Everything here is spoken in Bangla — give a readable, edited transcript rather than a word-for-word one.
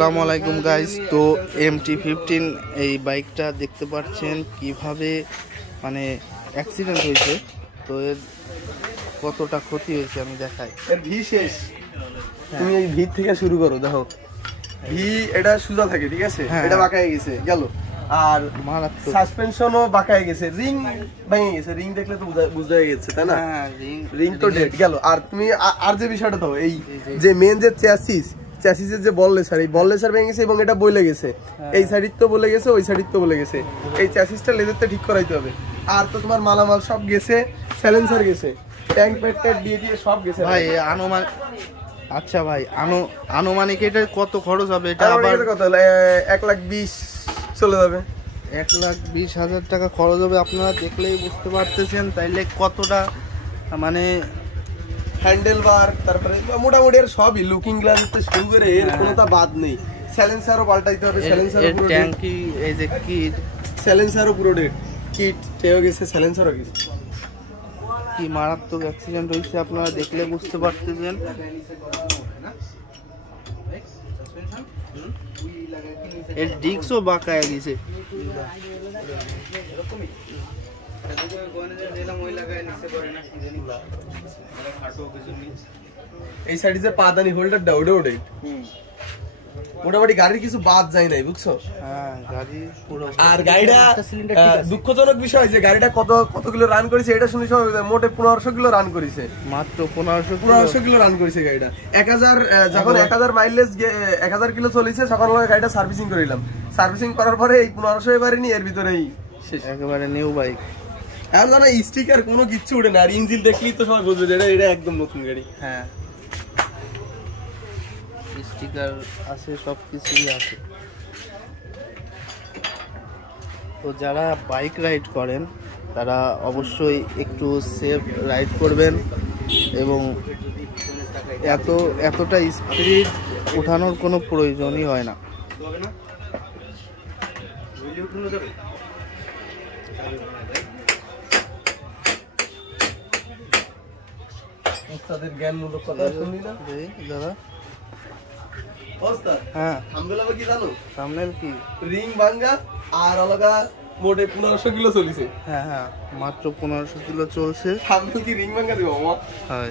আসসালামু আলাইকুম গাইস। তো MT-15 এই বাইকটা দেখতে পাচ্ছেন কিভাবে মানে অ্যাক্সিডেন্ট হয়েছে। তো এর কতটা ক্ষতি হয়েছে আমি দেখাই। এর ভি শেষ, তুমি এই ভি থেকে শুরু করো। দেখো ভি এটা সোজা থাকে, ঠিক আছে, এটা বাঁকা হয়ে গেছে গেল, আর সাসপেনশনও বাঁকা হয়ে গেছে, রিং ভেঙে গেছে। রিং দেখলে তো বুঝতে হয়ে গেছে, তাই না? রিং তো ডেড গেল। আর তুমি আর যে বিষয়টা দাও, এই যে মেন যে চ্যাসিসের যে বল লেসার, এই বল লেসার ভেঙে গেছে এবং এটা বলে গেছে, এই সাইডের তো বলে গেছে, ওই সাইডের তো বলে গেছে। এই চ্যাসিসটা লেজারটা ঠিক করাইতে হবে। আর তো তোমার মালামাল সব গেছে, সাইলেন্সার গেছে, ট্যাঙ্ক প্যাড দিয়ে সব গেছে ভাই। আচ্ছা ভাই, আনুমানিক এটা কত খরচ হবে? এটা আবার কত 1,20,000 চলে যাবে। 1,20,000 টাকা খরচ হবে। আপনারা দেখলেই বুঝতে পারতেছেন তাইলে কতটা মানে হ্যান্ডেল বার, তারপরে মোটামুটি আর সবই লুকিং গ্লাস থেকে শুরু করে এর কোনোটা বাদ নেই। সাইলেন্সারও পাল্টাইতে হবে, সাইলেন্সারও পুরো ট্যাঙ্কি, এই যে কিট, সাইলেন্সারও পুরো ডেড, কিট তেও গেছে, সাইলেন্সারও গেছে। কি মারাত্মক অ্যাক্সিডেন্ট হয়েছে আপনারা দেখলে বুঝতে পারতেছেন। এর ডিস্কও বাঁকায় গেছে। এই সাইডে যে পাদানি হোল্ডারটা ওটা ওটাই মোটামুটি গাড়ির কিছু বাদ যায় নাই, বুঝছো? আর গাড়িটা দুঃখজনক বিষয় যে গাড়িটা কত কিলো রান করেছে এটা শুনে সব মোটে 1500 কিলো রান করেছে, মাত্র 1500 কিলো রান করেছে গাড়িটা। 1000 যখন 1000 মাইলেজ 1000 কিলো চলেছে তখন গাড়িটা সার্ভিসিং করিলাম। সার্ভিসিং করার পরে এই 1500 এবারেনি, এর ভিতরেই শেষ, একেবারে নিউ বাইক। এখন জানো স্টিকার কোনো কিচ্ছু উঠে না, আর ইঞ্জিন দেখলেই তো সবাই বুঝবে যে এটা একদম নতুন গাড়ি। হ্যাঁ, স্টিকার আছে, সব কিছুই আছে। তো যারা বাইক রাইড করেন তারা অবশ্যই একটু সেফ রাইড করবেন এবং এতটা স্পিড উঠানোর কোনো প্রয়োজনই হয় না। তাদের জ্ঞানমূলক কথা শুনলি না দাদা? হ্যাঁ, কি জানো? সামনের কি রিং ভাঙ্গা আর আলাদা মোটে 1500 কিলো চলেছে। হ্যাঁ, মাত্র 1500 কিলো চলছে। সামনে কি রিং ভাঙ্গা দিব? হয়।